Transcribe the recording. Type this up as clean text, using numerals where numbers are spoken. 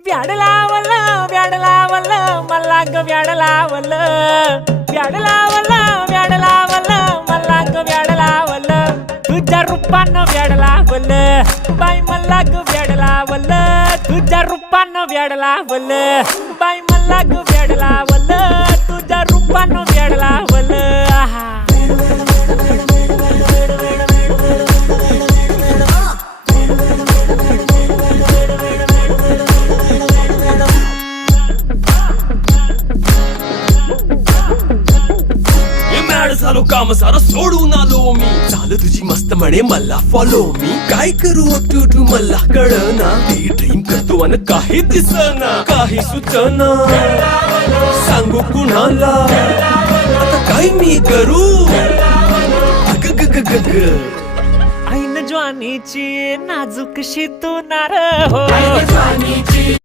व्याड लावलं मला ग व्याड लावलं मला ग व्याड लावलं तुझ्या रूपानं व्याड लावलं बाई मला ग व्याड लावलं तुझ्या रूपानं व्याड लावलं बाई मला ग व्याड लावलं तुझ्या रूपानं व्याड लावलं आहा झालो काम सारं सोडून आलो मी चाल तुझी मस्त म्हणे मला फॉलो मी काय करू टू मला कळना ड्रीम करतो आणि काही दिसना काही सुचना सांगू कुणाला आता काय मी करू ऐन ज्वानीची नाजूकशी तू नार हो ज्वानीची